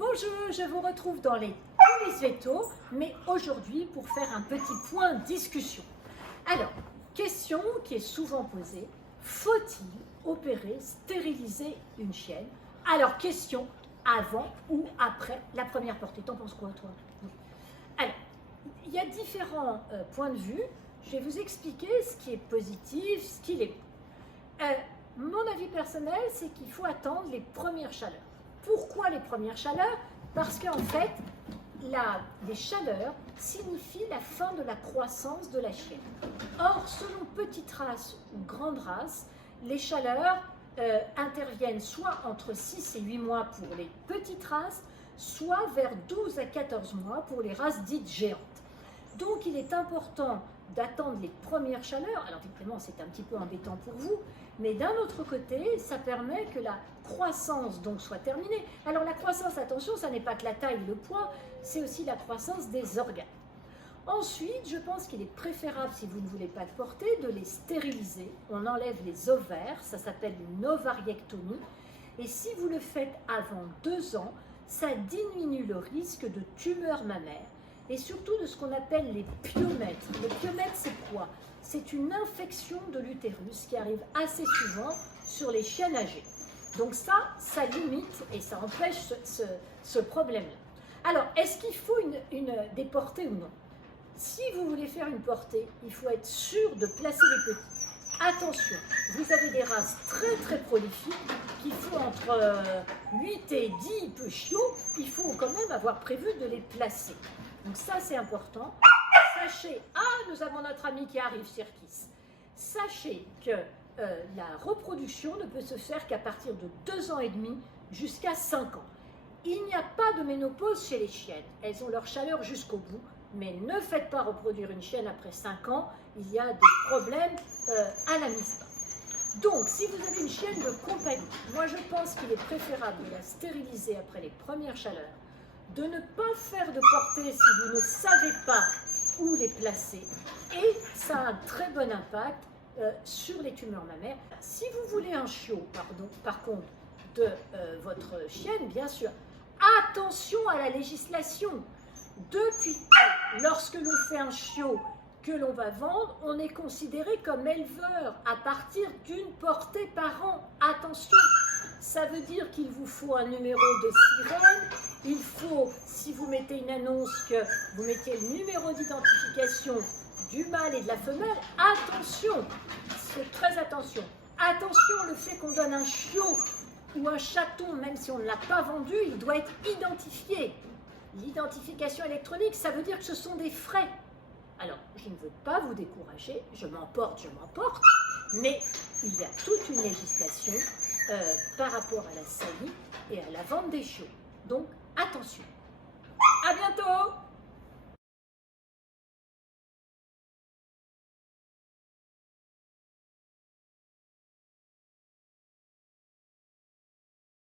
Bonjour, je vous retrouve dans les coulisses veto, mais aujourd'hui pour faire un petit point discussion. Alors, question qui est souvent posée, faut-il opérer, stériliser une chienne? Alors, question, avant ou après la première portée? T'en penses quoi, toi? Alors, il y a différents points de vue. Je vais vous expliquer ce qui est positif, ce qui l'est. Mon avis personnel, c'est qu'il faut attendre les premières chaleurs. Pourquoi les premières chaleurs? Parce qu'en fait, les chaleurs signifient la fin de la croissance de la chienne. Or, selon petite race ou grande race, les chaleurs interviennent soit entre 6 et 8 mois pour les petites races, soit vers 12 à 14 mois pour les races dites géantes. Donc, il est important d'attendre les premières chaleurs. Alors, évidemment, c'est un petit peu embêtant pour vous, mais d'un autre côté, ça permet que la croissance donc soit terminée. Alors, la croissance, attention, ça n'est pas que la taille, le poids, c'est aussi la croissance des organes. Ensuite, je pense qu'il est préférable, si vous ne voulez pas le porter, de les stériliser. On enlève les ovaires, ça s'appelle une ovariectomie. Et si vous le faites avant 2 ans, ça diminue le risque de tumeur mammaire et surtout de ce qu'on appelle les pyomètres. Le pyomètre, c'est quoi? C'est une infection de l'utérus qui arrive assez souvent sur les chiennes âgées. Donc ça limite et ça empêche ce problème-là. Alors, est-ce qu'il faut des portées ou non? Si vous voulez faire une portée, il faut être sûr de placer les petits. Attention, vous avez des races très très prolifiques qu'il faut entre 8 et 10 chiots, il faut quand même avoir prévu de les placer. Donc ça c'est important. Sachez, nous avons notre ami qui arrive, Sirkis. Sachez que la reproduction ne peut se faire qu'à partir de 2 ans et demi jusqu'à 5 ans. Il n'y a pas de ménopause chez les chiennes, elles ont leur chaleur jusqu'au bout, mais ne faites pas reproduire une chienne après 5 ans, il y a des problèmes à la mise. Donc, si vous avez une chienne de compagnie, moi je pense qu'il est préférable de la stériliser après les premières chaleurs, de ne pas faire de portée si vous ne savez pas où les placer, et ça a un très bon impact sur les tumeurs mammaires. Si vous voulez un chiot, par contre, de votre chienne, bien sûr, attention à la législation. Depuis que, lorsque l'on fait un chiot que l'on va vendre, on est considéré comme éleveur à partir d'une portée par an. Attention, ça veut dire qu'il vous faut un numéro de sirène, il faut, si vous mettez une annonce, que vous mettiez le numéro d'identification du mâle et de la femelle. Attention, c'est très attention. Attention, le fait qu'on donne un chiot ou un chaton, même si on ne l'a pas vendu, il doit être identifié. L'identification électronique, ça veut dire que ce sont des frais. Alors, je ne veux pas vous décourager, je m'emporte, mais il y a toute une législation par rapport à la saillie et à la vente des chiots. Donc, attention. À bientôt!